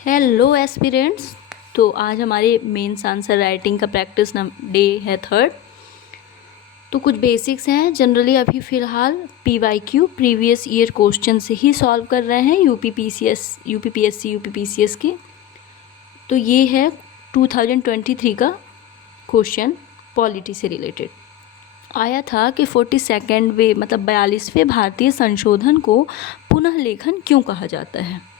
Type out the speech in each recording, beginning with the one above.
Hello aspirants. तो आज हमारे मेंस आंसर राइटिंग का प्रैक्टिस डे है 3rd। तो कुछ बेसिक्स हैं। जनरली अभी फ़िलहाल PYQ प्रीवियस ईयर क्वेश्चन से ही सॉल्व कर रहे हैं यूपीपीएससी के। तो ये है 2023 का क्वेश्चन पॉलिटी से रिलेटेड आया था कि 42वें मतलब 42वें भारतीय संशोधन को पुनः लेखन क्यों कहा जाता है।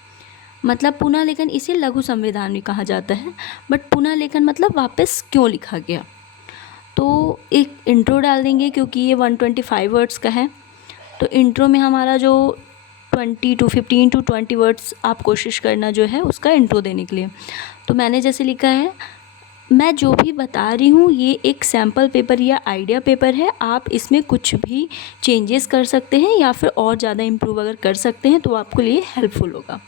मतलब पुनः लेखन इसे लघु संविधान भी कहा जाता है, बट पुनः लेखन मतलब वापस क्यों लिखा गया। तो एक इंट्रो डाल देंगे क्योंकि ये 125 वर्ड्स का है। तो इंट्रो में हमारा जो 15 to 20 वर्ड्स आप कोशिश करना जो है उसका इंट्रो देने के लिए। तो मैंने जैसे लिखा है, मैं जो भी बता रही हूँ ये एक सैम्पल पेपर या आइडिया पेपर है। आप इसमें कुछ भी चेंजेस कर सकते हैं या फिर और ज़्यादा इम्प्रूव अगर कर सकते हैं तो आपके लिए हेल्पफुल होगा।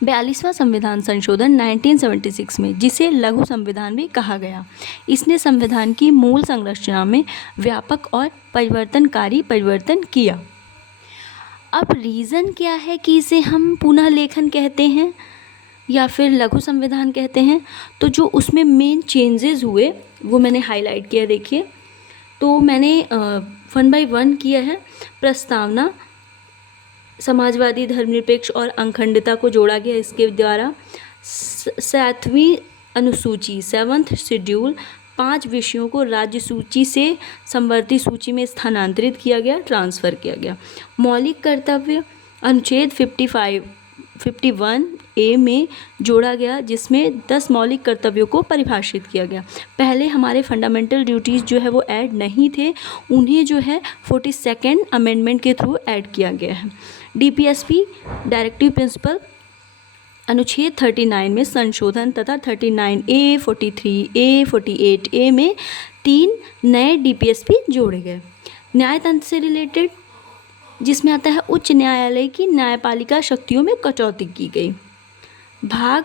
42वां संविधान संशोधन 1976 में, जिसे लघु संविधान भी कहा गया, इसने संविधान की मूल संरचना में व्यापक और परिवर्तनकारी परिवर्तन किया। अब रीज़न क्या है कि इसे हम पुनः लेखन कहते हैं या फिर लघु संविधान कहते हैं। तो जो उसमें मेन चेंजेस हुए वो मैंने हाईलाइट किया। देखिए, तो मैंने 1 by 1 किया है। प्रस्तावना, समाजवादी, धर्मनिरपेक्ष और अखंडता को जोड़ा गया इसके द्वारा। 7वीं अनुसूची 7th शेड्यूल 5 विषयों को राज्य सूची से समवर्ती सूची में स्थानांतरित किया गया, ट्रांसफ़र किया गया। मौलिक कर्तव्य अनुच्छेद 51A में जोड़ा गया, जिसमें 10 मौलिक कर्तव्यों को परिभाषित किया गया। पहले हमारे फंडामेंटल ड्यूटीज़ जो है वो ऐड नहीं थे, उन्हें जो है 42nd अमेंडमेंट के थ्रू ऐड किया गया है। DPSP डायरेक्टिव प्रिंसिपल अनुच्छेद 39 में संशोधन तथा 39A, 43A, 48A में 3 नए DPSP जोड़े गए। न्यायतंत्र से रिलेटेड जिसमें आता है उच्च न्यायालय की न्यायपालिका शक्तियों में कटौती की गई। भाग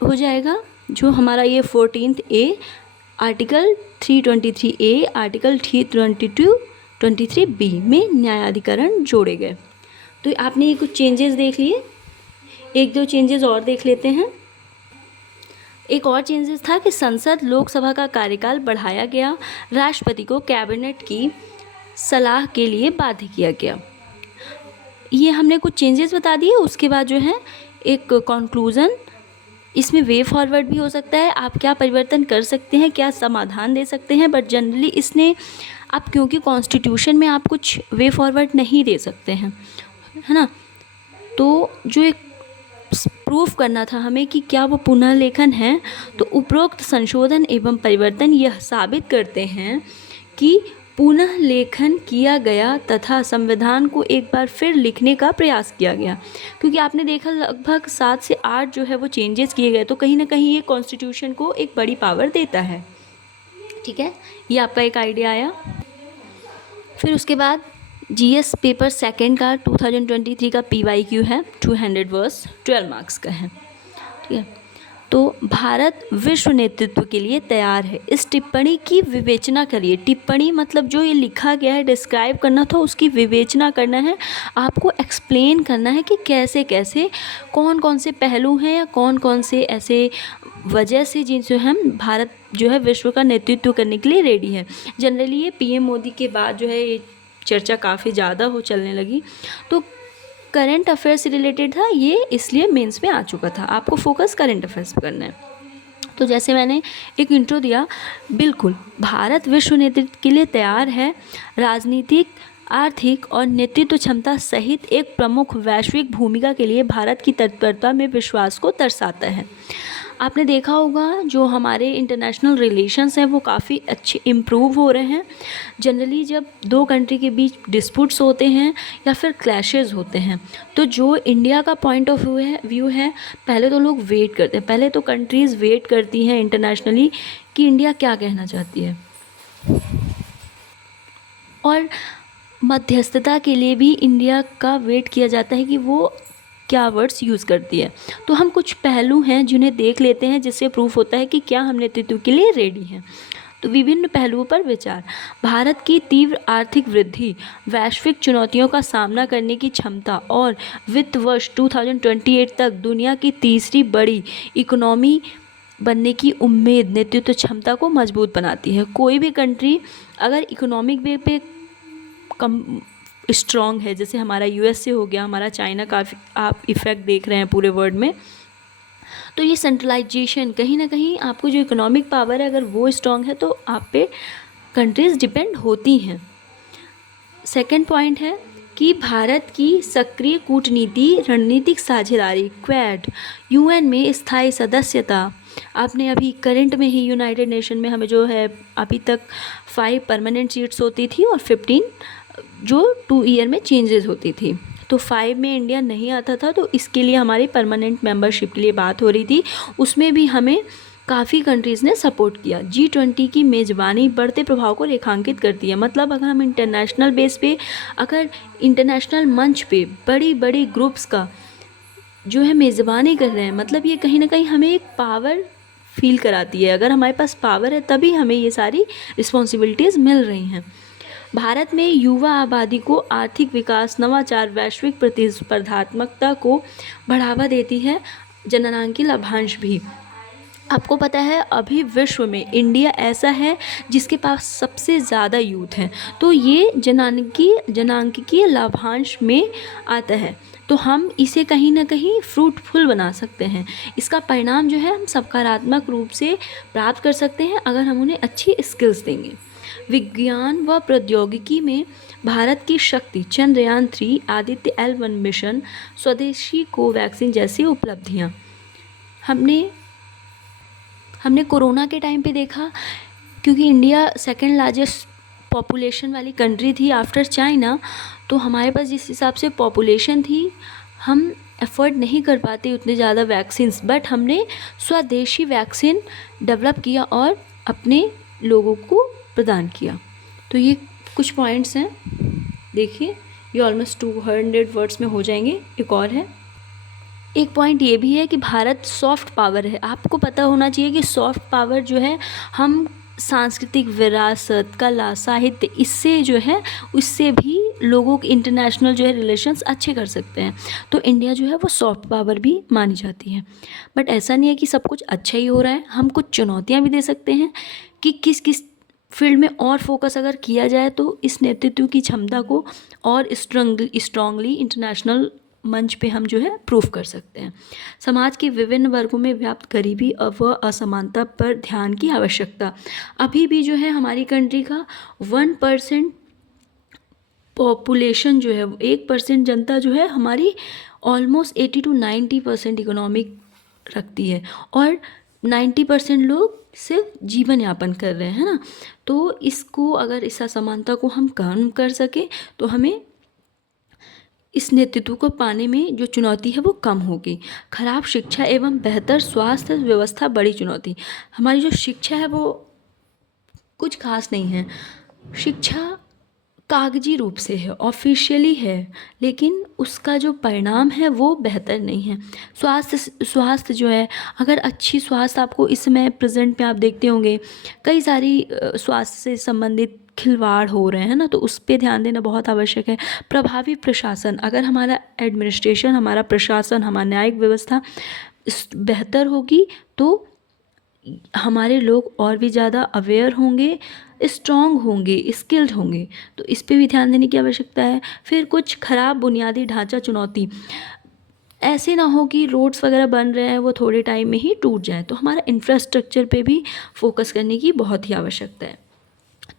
हो जाएगा जो हमारा ये 14th A, article 323A, article 323B में न्यायाधिकरण जोड़े गए। तो आपने ये कुछ चेंजेस देख लिए, एक दो चेंजेस और देख लेते हैं। एक और चेंजेस था कि संसद लोकसभा का कार्यकाल बढ़ाया गया, राष्ट्रपति को कैबिनेट की सलाह के लिए बाध्य किया गया। ये हमने कुछ चेंजेस बता दिए। उसके बाद जो है एक कंक्लूज़न, इसमें वे फॉरवर्ड भी हो सकता है, आप क्या परिवर्तन कर सकते हैं, क्या समाधान दे सकते हैं, बट जनरली इसने आप क्योंकि कॉन्स्टिट्यूशन में आप कुछ वे फॉरवर्ड नहीं दे सकते हैं, है ना। तो जो एक प्रूफ करना था हमें कि क्या वो पुनः लेखन है, तो उपरोक्त संशोधन एवं परिवर्तन यह साबित करते हैं कि पुनः लेखन किया गया तथा संविधान को एक बार फिर लिखने का प्रयास किया गया। क्योंकि आपने देखा लगभग 7 से 8 जो है वो चेंजेस किए गए, तो कहीं ना कहीं ये कॉन्स्टिट्यूशन को एक बड़ी पावर देता है। ठीक है, ये आपका एक आइडिया आया। फिर उसके बाद GS पेपर 2nd का 2023 का PYQ है, 200 वर्ड्स, 12 मार्क्स का है। ठीक है, तो भारत विश्व नेतृत्व के लिए तैयार है। इस टिप्पणी की विवेचना करिए। टिप्पणी मतलब जो ये लिखा गया है, डिस्क्राइब करना था, उसकी विवेचना करना है, आपको एक्सप्लेन करना है कि कैसे कैसे कौन कौन से पहलू हैं या कौन कौन से ऐसे वजह से जिनसे हम भारत जो है विश्व का नेतृत्व करने के लिए रेडी है। जनरली ये PM मोदी के बाद जो है ये चर्चा काफ़ी ज़्यादा हो चलने लगी। तो करंट अफेयर से रिलेटेड था ये, इसलिए मेंस में आ चुका था। आपको फोकस करंट अफेयर्स पे करना है। तो जैसे मैंने एक इंट्रो दिया, बिल्कुल भारत विश्व नेतृत्व के लिए तैयार है। राजनीतिक, आर्थिक और नेतृत्व क्षमता सहित एक प्रमुख वैश्विक भूमिका के लिए भारत की तत्परता में विश्वास को दर्शाता है। आपने देखा होगा जो हमारे इंटरनेशनल रिलेशंस हैं वो काफ़ी अच्छे इम्प्रूव हो रहे हैं। जनरली जब दो कंट्री के बीच डिस्प्यूट्स होते हैं या फिर क्लैशेस होते हैं, तो जो इंडिया का पॉइंट ऑफ व्यू है पहले तो लोग वेट करते हैं, पहले तो कंट्रीज़ वेट करती हैं इंटरनेशनली कि इंडिया क्या कहना चाहती है, और मध्यस्थता के लिए भी इंडिया का वेट किया जाता है कि वो क्या वर्ड्स यूज़ करती है। तो हम कुछ पहलू हैं जिन्हें देख लेते हैं, जिससे प्रूफ होता है कि क्या हम नेतृत्व के लिए रेडी हैं। तो विभिन्न पहलुओं पर विचार। भारत की तीव्र आर्थिक वृद्धि, वैश्विक चुनौतियों का सामना करने की क्षमता और वित्त वर्ष 2028 तक दुनिया की तीसरी बड़ी इकोनॉमी बनने की उम्मीद नेतृत्व क्षमता को मजबूत बनाती है। कोई भी कंट्री अगर इकोनॉमिक वे पे कम स्ट्रॉन्ग है, जैसे हमारा यूएसए हो गया, हमारा चाइना का आप इफ़ेक्ट देख रहे हैं पूरे वर्ल्ड में, तो ये सेंट्रलाइजेशन कहीं ना कहीं आपको जो इकोनॉमिक पावर है अगर वो स्ट्रॉन्ग है तो आप पे कंट्रीज़ डिपेंड होती हैं। सेकंड पॉइंट है कि भारत की सक्रिय कूटनीति रणनीतिक साझेदारी क्वेड, यूएन में स्थायी सदस्यता। आपने अभी करंट में ही यूनाइटेड नेशन में हमें जो है अभी तक 5 परमानेंट सीट्स होती थी और 15 जो 2 ईयर में चेंजेस होती थी, तो 5 में इंडिया नहीं आता था, तो इसके लिए हमारी परमानेंट मेंबरशिप के लिए बात हो रही थी। उसमें भी हमें काफ़ी कंट्रीज़ ने सपोर्ट किया। G20 की मेज़बानी बढ़ते प्रभाव को रेखांकित करती है। मतलब अगर हम इंटरनेशनल बेस पे, अगर इंटरनेशनल मंच पे बड़ी बड़ी ग्रुप्स का जो है मेज़बानी कर रहे हैं, मतलब ये कहीं ना कहीं हमें एक पावर फील कराती है। अगर हमारे पास पावर है तभी हमें ये सारी रिस्पॉन्सिबिलिटीज़ मिल रही हैं। भारत में युवा आबादी को आर्थिक विकास, नवाचार, वैश्विक प्रतिस्पर्धात्मकता को बढ़ावा देती है। जननांकी लाभांश भी आपको पता है अभी विश्व में इंडिया ऐसा है जिसके पास सबसे ज़्यादा यूथ हैं, तो ये जनांकीय लाभांश में आता है। तो हम इसे कहीं ना कहीं फ्रूटफुल बना सकते हैं। इसका परिणाम जो है हम सकारात्मक रूप से प्राप्त कर सकते हैं अगर हम उन्हें अच्छी स्किल्स देंगे। विज्ञान व प्रौद्योगिकी में भारत की शक्ति, चंद्रयान 3, आदित्य L1 मिशन, स्वदेशी कोवैक्सीन जैसी उपलब्धियां। हमने कोरोना के टाइम पे देखा, क्योंकि इंडिया सेकंड लार्जेस्ट पॉपुलेशन वाली कंट्री थी आफ्टर चाइना, तो हमारे पास जिस हिसाब से पॉपुलेशन थी हम एफर्ट नहीं कर पाते उतने ज़्यादा वैक्सीन्स, बट हमने स्वदेशी वैक्सीन डेवलप किया और अपने लोगों को प्रदान किया। तो ये कुछ पॉइंट्स हैं, देखिए ये ऑलमोस्ट 200 वर्ड्स में हो जाएंगे। एक और है, एक पॉइंट ये भी है कि भारत सॉफ्ट पावर है। आपको पता होना चाहिए कि सॉफ्ट पावर जो है हम सांस्कृतिक विरासत, कला, साहित्य, इससे जो है उससे भी लोगों के इंटरनेशनल जो है रिलेशंस अच्छे कर सकते हैं। तो इंडिया जो है वो सॉफ्ट पावर भी मानी जाती है। बट ऐसा नहीं है कि सब कुछ अच्छा ही हो रहा है, हम कुछ चुनौतियाँ भी दे सकते हैं कि किस किस फील्ड में और फोकस अगर किया जाए तो इस नेतृत्व की क्षमता को और स्ट्रांगली इंटरनेशनल मंच पे हम जो है प्रूफ कर सकते हैं। समाज के विभिन्न वर्गों में व्याप्त गरीबी व असमानता पर ध्यान की आवश्यकता। अभी भी जो है हमारी कंट्री का 1% पॉपुलेशन जो है, 1% जनता जो है हमारी ऑलमोस्ट 80 to 90% इकोनॉमिक रखती है और 90% लोग सिर्फ जीवन यापन कर रहे हैं ना। तो इसको अगर इस असमानता को हम कम कर सके तो हमें इस नेतृत्व को पाने में जो चुनौती है वो कम होगी। खराब शिक्षा एवं बेहतर स्वास्थ्य व्यवस्था बड़ी चुनौती। हमारी जो शिक्षा है वो कुछ खास नहीं है। शिक्षा कागजी रूप से है, ऑफिशियली है, लेकिन उसका जो परिणाम है वो बेहतर नहीं है। स्वास्थ्य जो है, अगर अच्छी स्वास्थ्य आपको इस समय प्रेजेंट में आप देखते होंगे कई सारी स्वास्थ्य से संबंधित खिलवाड़ हो रहे हैं ना, तो उस पर ध्यान देना बहुत आवश्यक है। प्रभावी प्रशासन, अगर हमारा एडमिनिस्ट्रेशन, हमारा प्रशासन, हमारा न्यायिक व्यवस्था बेहतर होगी तो हमारे लोग और भी ज़्यादा अवेयर होंगे, स्ट्रॉन्ग होंगे, स्किल्ड होंगे, तो इस पे भी ध्यान देने की आवश्यकता है। फिर कुछ खराब बुनियादी ढांचा चुनौती, ऐसे ना हो कि रोड्स वगैरह बन रहे हैं वो थोड़े टाइम में ही टूट जाएं, तो हमारा इंफ्रास्ट्रक्चर पे भी फोकस करने की बहुत ही आवश्यकता है।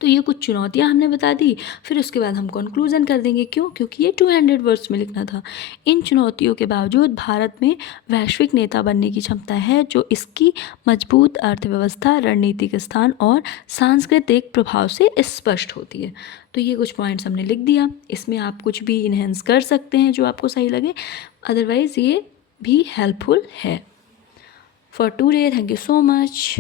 तो ये कुछ चुनौतियाँ हमने बता दी, फिर उसके बाद हम कंक्लूज़न कर देंगे। क्यों? क्योंकि ये 200 वर्ड्स में लिखना था। इन चुनौतियों के बावजूद भारत में वैश्विक नेता बनने की क्षमता है, जो इसकी मजबूत अर्थव्यवस्था, रणनीतिक स्थान और सांस्कृतिक प्रभाव से स्पष्ट होती है। तो ये कुछ पॉइंट्स हमने लिख दिया, इसमें आप कुछ भी इन्हेंस कर सकते हैं जो आपको सही लगे, अदरवाइज़ ये भी हेल्पफुल है। For today, thank you so much.